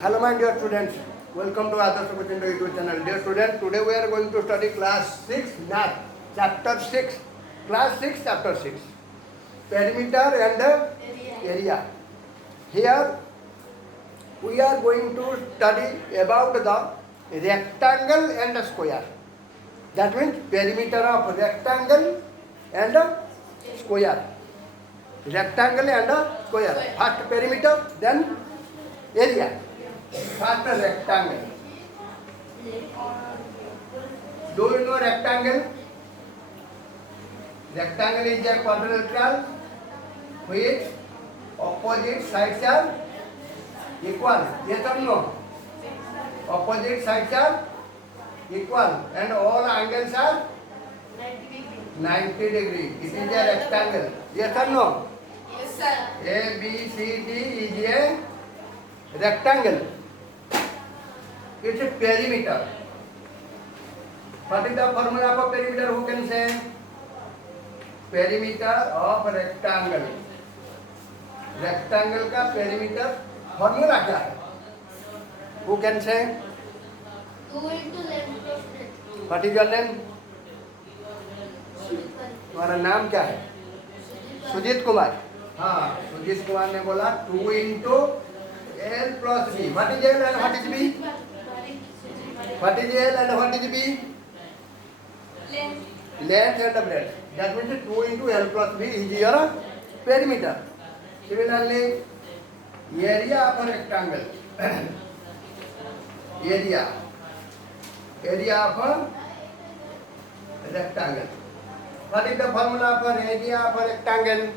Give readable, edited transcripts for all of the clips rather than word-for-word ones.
Hello my dear students, welcome to Adarsh Coaching YouTube channel. Dear students, today we are going to study class 6 math, chapter 6, class 6 chapter 6, perimeter and area. Here we are going to study about the rectangle and square. That means perimeter of rectangle and square. Rectangle and square. First perimeter, then area. First rectangle. Do you know rectangle? Rectangle is a quadrilateral which opposite sides are equal. Yes or no? Opposite sides are equal and all angles are 90 degree. It is a rectangle. Yes or no? Yes, sir. A, B, C, D is a rectangle. It's a perimeter. What is the formula for perimeter? Who can say? Perimeter of rectangle. Rectangle का perimeter formula क्या है? Who can say? 2 into length plus breadth. What is your name? तुम्हारा नाम क्या है? सुजीत कुमार. हाँ, सुजीत कुमार ने बोला 2 into L plus B. What is L and what is B? What is L and what is B? Length. Length and breadth. That means 2 into L plus B is your perimeter. Similarly, area of a rectangle. Area of a rectangle. What is the formula for area of a rectangle?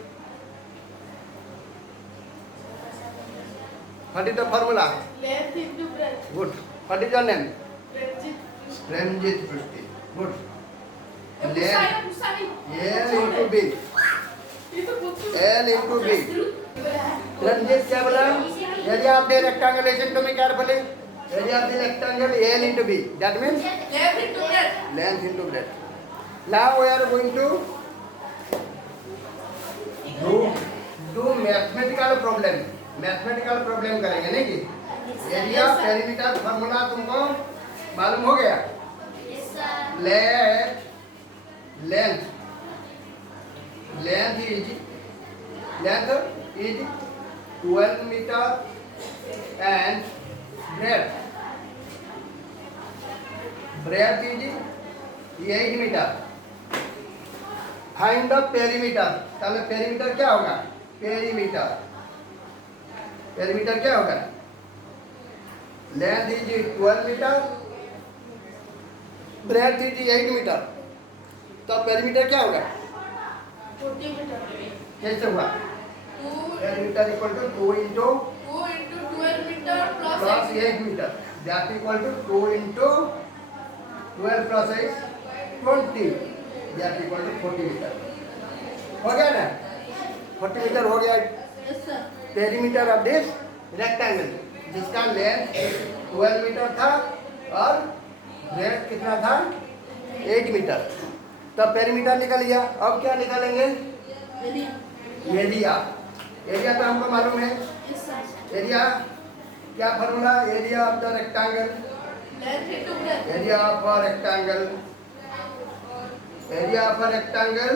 What is the formula? Length into breadth. Good. What is your name? Ranjit. Ranjit Prishti. Good. Length L into B. L into B. Ranjit क्या बोला? Area of the rectangle, listen to me carefully. Area of the rectangle L into B. That means Length into breadth. length into breadth. Now we are going to do mathematical problem. Mathematical problem करेंगे नहीं कि area perimeter formula तुमको मालूम हो गया. Length is 12 metre and breadth is 8 metre. Find the perimeter. ताहले perimeter क्या होगा? पेरीमीटर क्या होगा? Length is 12 metre, breadth is 8 metre. तो पेरीमीटर क्या होगा? 40 मीटर. कैसे हुआ? 2 perimeter equal to 2 into 12 metre plus plus 8 metre. That equal to 2 into 12 plus 8 20. That equal to 40 metre. हो गया ना? 40 मीटर हो गया. Yes, sir. Perimeter of this rectangle जिसका लेंथ 12 मीटर था और ब्रेथ कितना था? 8 मीटर. तब पेरीमीटर निकल गया. अब क्या निकालेंगे? एरिया. एरिया तो हमको मालूम है. Yes, sir. एरिया क्या formula? Area of the rectangle. Length into breadth. Area of a rectangle. Area of a rectangle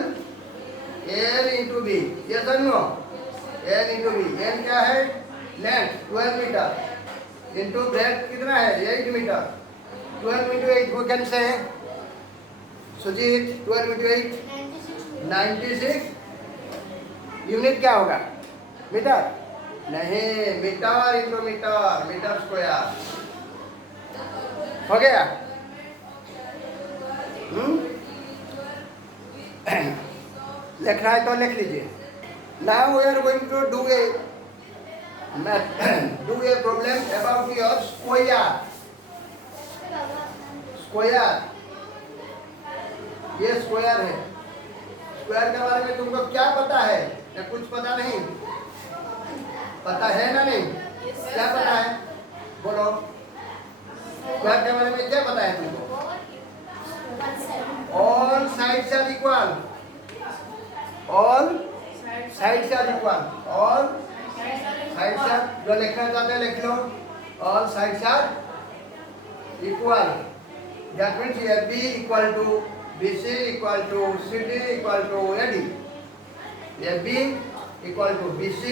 L into B. Yes और no? L into B. L क्या है? लेंथ 12 मीटर इंटू ब्रेथ कितना है? 8 metre. 12 into 8 वो can say है? Sujit 12 into 8 96 unit क्या होगा? Metre नहीं, metre into metre, metre square. हो गया? लिखना है तो लिख लीजिए. Now we are going to do a problem about your square. ये स्क्वायर है. स्क्वायर के बारे में तुमको क्या पता है? या कुछ पता नहीं? पता है ना नहीं? क्या पता है? बोलो. स्क्वायर के बारे में क्या पता है तुमको? All sides are equal. All sides are equal. All side से जो लिखना चाहते हैं लिख लो. All sides are equal. That means AB equal to BC equal to CD equal to AD. AB equal to BC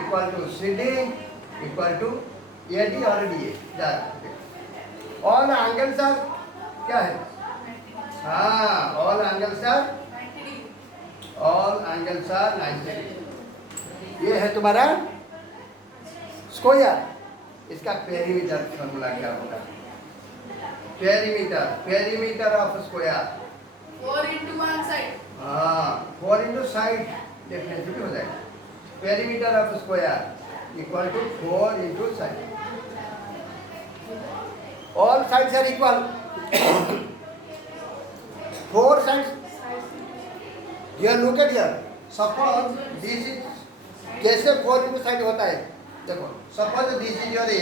equal to CD equal to AD or DA. All angles are क्या है? हाँ, all angles are 90 degree. ये है तुम्हारा square. इसका perimeter formula क्या होगा? Perimeter of square 4 into 1 side. हाँ 4 इंटू साइड डेफिनेटली हो जाएगा. Perimeter of square equal to 4 into side. All sides are equal. 4 sides. Here look at here. Suppose this is कैसे 4 इंटू साइड होता है? देखो suppose this is your A.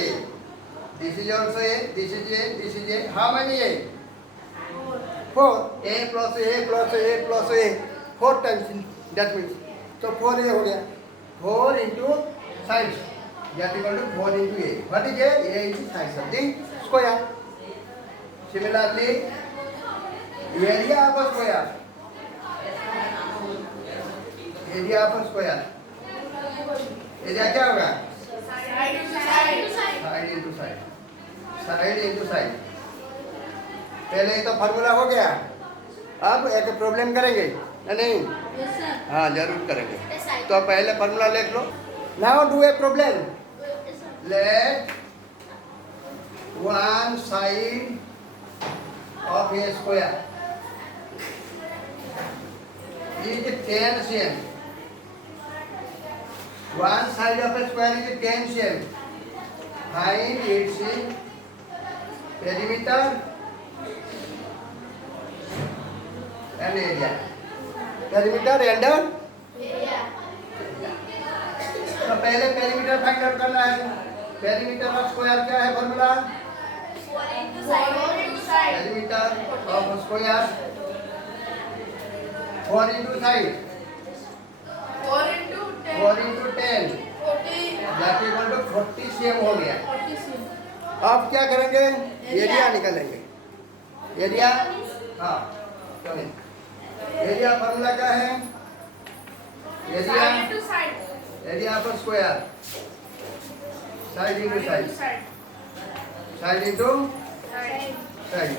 This is also A. This is A. This is A. How many A? 4. A plus A plus A plus A. 4 times. That means so 4A हो गया. 4 into sides. That equal to 4 into A. What is A? A is the size of the square. Similarly, area of a square. Area of a square. Area क्या होगा? Side into side. Side into side. Side into side. पहले तो formula हो गया. अब एक problem करेंगे या नहीं? Yes, sir. हाँ जरूर करेंगे. Yes, sir. तो पहले फार्मूला लिख लो. Now do a problem. Yes, sir. Let one side of a square is 10 cm. One side of a square is 10 cm. Find its perimeter and area. Perimeter and Yeah. तो पहले perimeter find out करना है. Perimeter of square क्या है formula? 4 into side. 4 into side. Perimeter of square 4 into side 4 into 10. 4 into 10 40. That equal to 40 cm हो गया. 40 cm. अब क्या करेंगे? एरिया निकालेंगे. एरिया हाँ चलिए. एरिया फॉर्मूला क्या है? Area Side into side. Area of square side into side. Side. Side into Side. Side.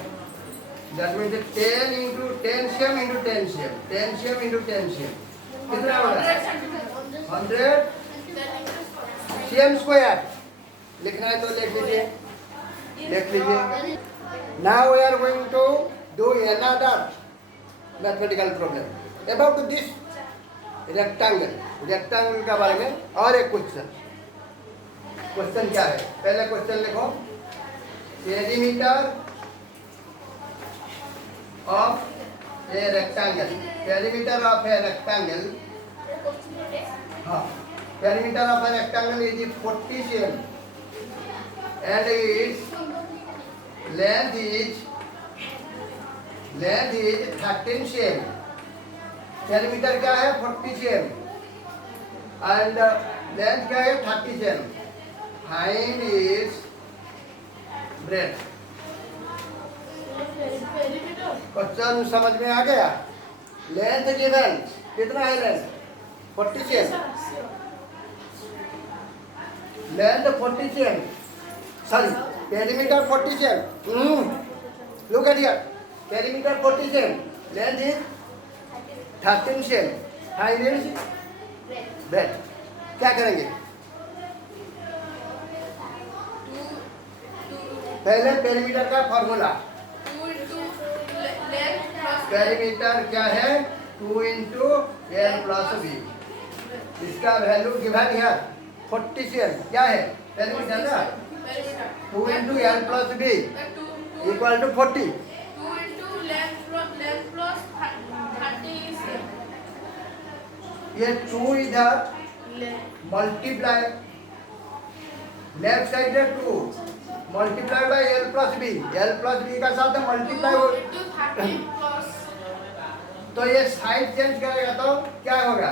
That means 10 into 10 cm into 10 cm. 10 cm into 10 cm. कितना होगा? 100 cm स्क्वायर. लिखना है तो लिख लीजिए. लिख लीजिए. Now we are going to do another mathematical problem about this rectangle. Rectangle के बारे में और एक क्वेश्चन. क्वेश्चन क्या है? पहले क्वेश्चन लिखो. Perimeter of a rectangle. Perimeter of a rectangle. हाँ. Perimeter of a rectangle is 40 cm and its length is 13 cm. Perimeter क्या है? 40 cm and length क्या है? 30 cm. Find its breadth. Question समझ में आ गया? लेंथ गिवन कितना है? Length 40 cm. Length 40 cm. Sorry, perimeter 40 cm. Look at here. Perimeter 40 cm. Length is 13 cm. Find its breadth. क्या करेंगे? पहले पेरीमीटर का formula. 2 into length plus perimeter क्या है? 2 into L plus B. इसका वैल्यू गिवन है 40 cm. क्या है? पेरीमीटर ना 2 into L plus B equal to 40. 2 into length plus 30 cm. ये 2 इधर मल्टीप्लाई लेफ्ट साइड है 2 multiply by L plus B. L plus B का साथ मल्टीप्लाई हो 2 into 30 plus तो ये साइड चेंज करेगा तो क्या होगा?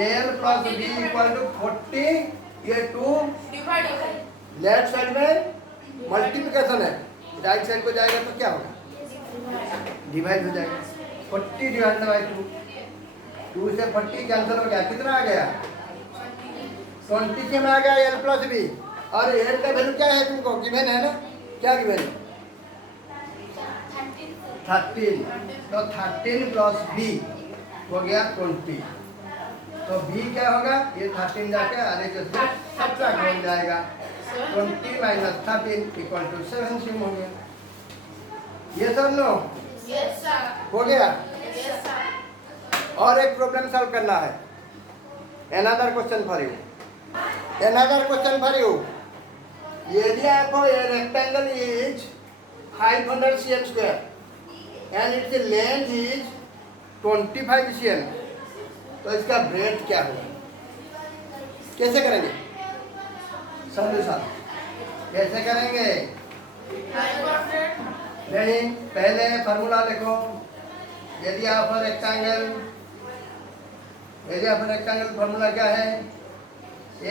L plus B equal to 40. ये 2 divided लेफ्ट साइड में मल्टीप्लिकेशन है, राइट साइड को जाएगा तो क्या होगा, डिवाइड हो जाएगा। 40 डिवाइड बाई 2, 2 से 40 कैंसिल हो गया, कितना आ गया 20 में आ गया एल प्लस बी। और एल का वैल्यू क्या है तुमको गिवन है ना, क्या गिवन है 13, तो 13 प्लस बी हो गया 20। तो बी क्या होगा, ये 13 जाके आगे से सब्ट्रैक्ट हो जाएगा, 20 माइनस 13 इक्वल टू 7 सिम हो गया। ये सब नो हो गया। और एक प्रॉब्लम सॉल्व करना है, another question for you, another question for you. Area of a rectangle is 500 cm square and its length is 25 cm. तो इसका ब्रेड क्या होगा, कैसे करेंगे सॉल्यूशन, कैसे करेंगे? नहीं, पहले फार्मूला लिखो। Area of rectangle, area of rectangle formula क्या है,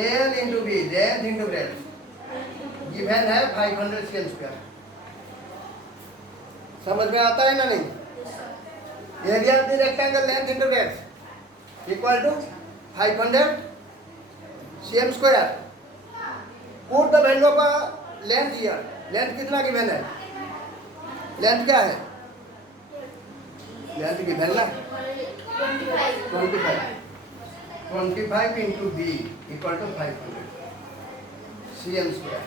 L into B length into breadth, given है 500 सेम स्क्वायर। समझ में आता है ना नहीं? Area of the rectangle length into breadth equal to 500 cm square. Put the value of length here, length कितना गिवन है, लेंथ क्या है, लेंथ गिवन ना 25 into B equal to 500 cm square.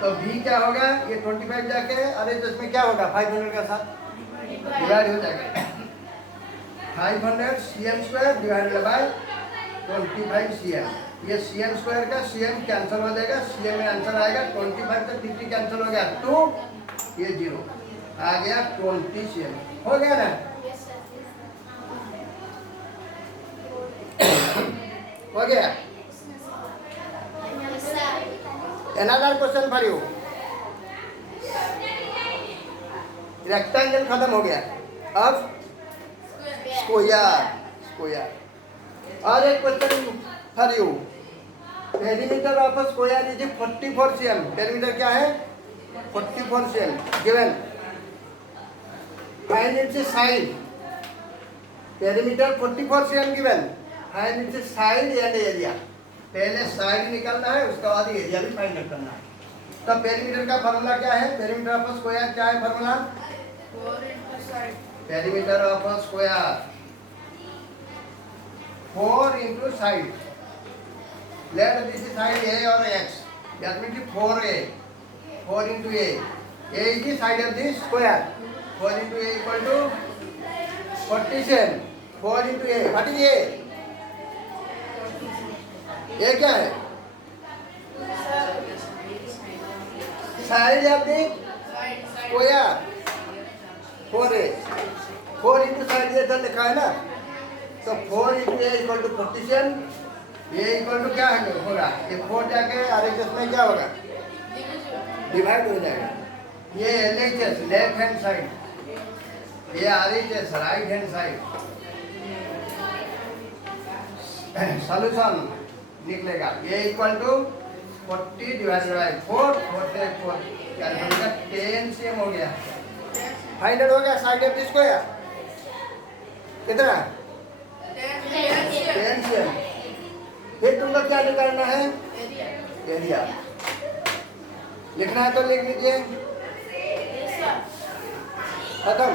तो बी क्या होगा, ये 25 जाके अरे इसमें क्या होगा 500 का साथ डिवाइड हो जाएगा, 500 cm square divided by 25 cm। ये cm स्क्वायर का cm कैंसिल हो जाएगा, cm में आंसर आएगा 25 से 50 कैंसिल हो गया 2, ये 0 आ गया 20 cm हो गया ना। हो गया। Another question for you. Rectangle खत्म हो गया, अब स्क्वायर, स्क्वायर। और एक question for you, perimeter of square is 44 cm। Perimeter क्या है 44 cm given, find its side. Perimeter 44 cm given, find its side and area. पहले साइड निकालना है, उसके बाद एरिया भी फाइंड आउट करना है। तो पेरीमीटर का फार्मूला क्या है, पेरीमीटर ऑफ स्क्वायर क्या है formula, perimeter of square 4 into side. Let this side a और x, that means 4a, 4 into a is the side of this square, 4 into a equal to 47, 4 into a, what is a, ये क्या है side of the square 4a, 4 into side ये इधर लिखा है ना, तो 4 इंटू ए इक्वल टू 47, ये इक्वल टू क्या होगा, ये 4 जाके आर एच एस में क्या होगा डिवाइड हो जाएगा। ये L H S left hand side, ये R H S right hand side. Solution निकलेगा, ये इक्वल टू 40 डिवाइडेड बाय 4, 4 से 4 कैलकुलेट का 10 cm हो गया, फाइंड आउट हो गया साइड ऑफ द स्क्वायर कितना 10 cm। फिर तुमको क्या निकालना है, एरिया लिखना है तो लिख लीजिए, खत्म।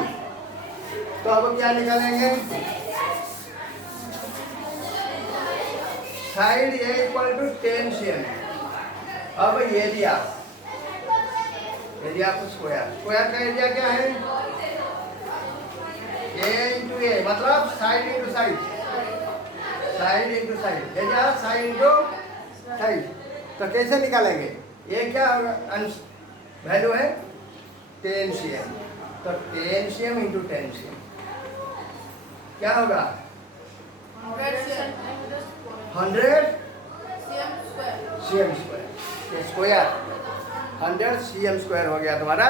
तो अब क्या निकालेंगे, side A equal to 10 cm। अब area, area of square, square का एरिया क्या है ए इंटू ए, मतलब side into side, side into side, area side into side. तो कैसे निकालेंगे, ये क्या वैल्यू है 10 cm, तो 10 cm इंटू 10 cm क्या होगा 100 cm square, square 100 cm square हो गया तुम्हारा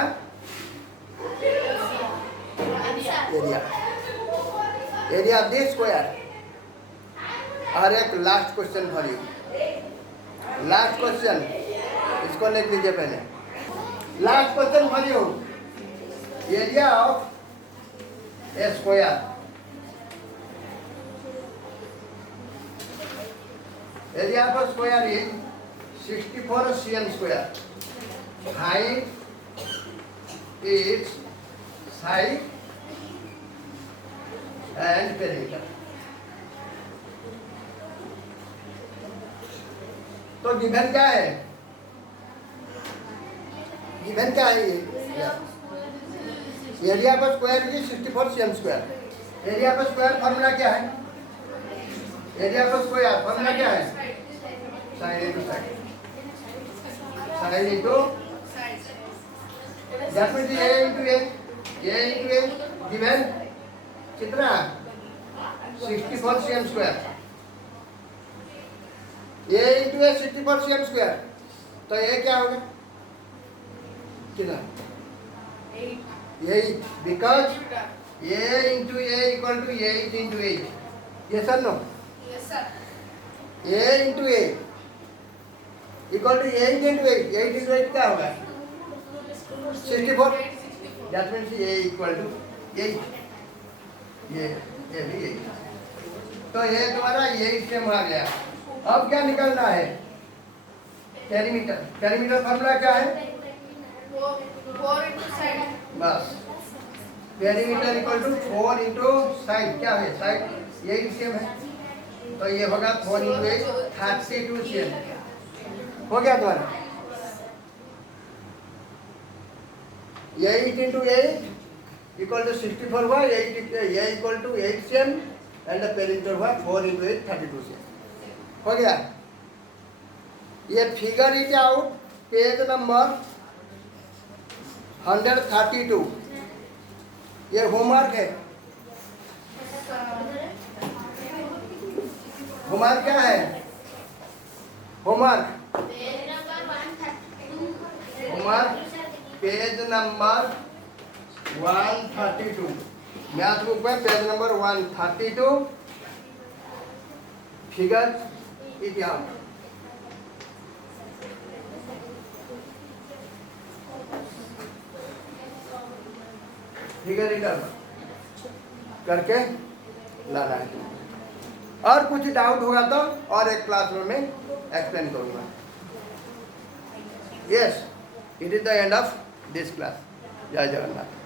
area, area of this square. और एक last question for you, last question, इसको लिख लीजिए पहले। Last question for you, area of A square, area of square is 64 cm square. Height is side and perimeter. तो गिवन क्या है? Given क्या है? ये एरिया पर स्क्वायर की 64 cm स्क्वायर। एरिया पर स्क्वायर फॉर्मूला क्या है? एरिया पर स्क्वायर फॉर्मूला क्या है? Side into side, side into that means a into a given कितना? 64 cm square. a into a 64 cm square, तो ये क्या होगा? कितना? 8, because a into a equal to 8 into 8. Yes or no? Yes, sir. a into a equal to 8 into 8. 8 into 8 क्या होगा? 64. That means a equal to 8. ये भी 8. तो ये तुम्हारा 8 सेम आ गया। अब क्या निकलना है? पेरीमीटर। पेरीमीटर फॉर्मूला क्या है? 4 into side. बस perimeter equal to 4 into side. क्या है? साइड 8 सेम है, तो ये होगा 4 इंटू 8 32 सेम। हो गया तुम्हारा? 8 इंटू 8 इक्वल टू 64 हुआ। 8 equal to 8 same and the perimeter हुआ 4 इंटू 8 32 सेम। हो गया? ये figure is out page number 132। ये होमवर्क है। होमवर्क क्या है? Homework homework page number 132, math book में page number 132, figure is out. Figure is out करके लाना है। और कुछ डाउट होगा तो और एक क्लासरूम में एक्सप्लेन करूंगा। Yes, it is the end of this class. जय जगन्नाथ।